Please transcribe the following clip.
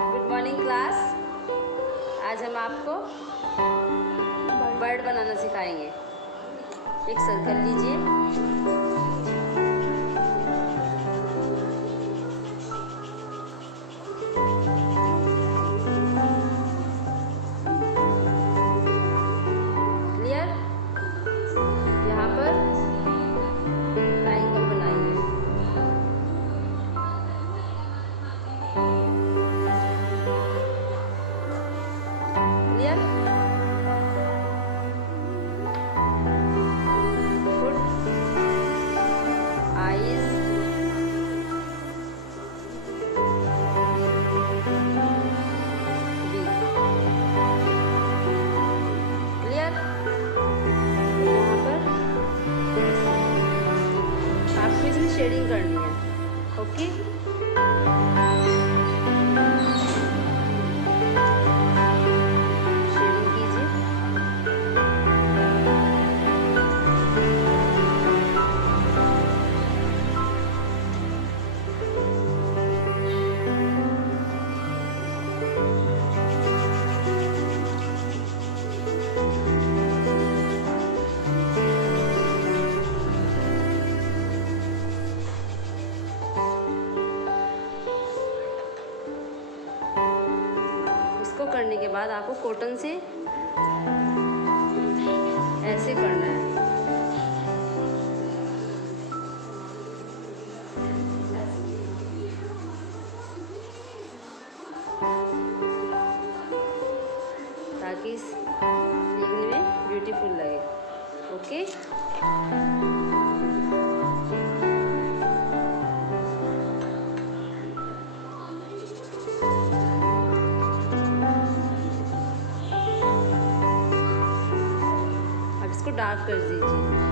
Good morning class. आज हम आपको बर्ड बनाना सिखाएंगे। एक सर्कल लीजिए, क्लियर। यहाँ पर ट्राइंगल बनाइए। Clear. Put eyes, B. Clear. यहाँ पर आपको इसमें शेडिंग करनी है। ओके, शेडिंग कीजिए। इसको करने के बाद आपको कॉटन से ऐसे करना है। ताकि देखने में ब्यूटीफुल लगे। ओके, अब इसको डार्क कर दीजिए।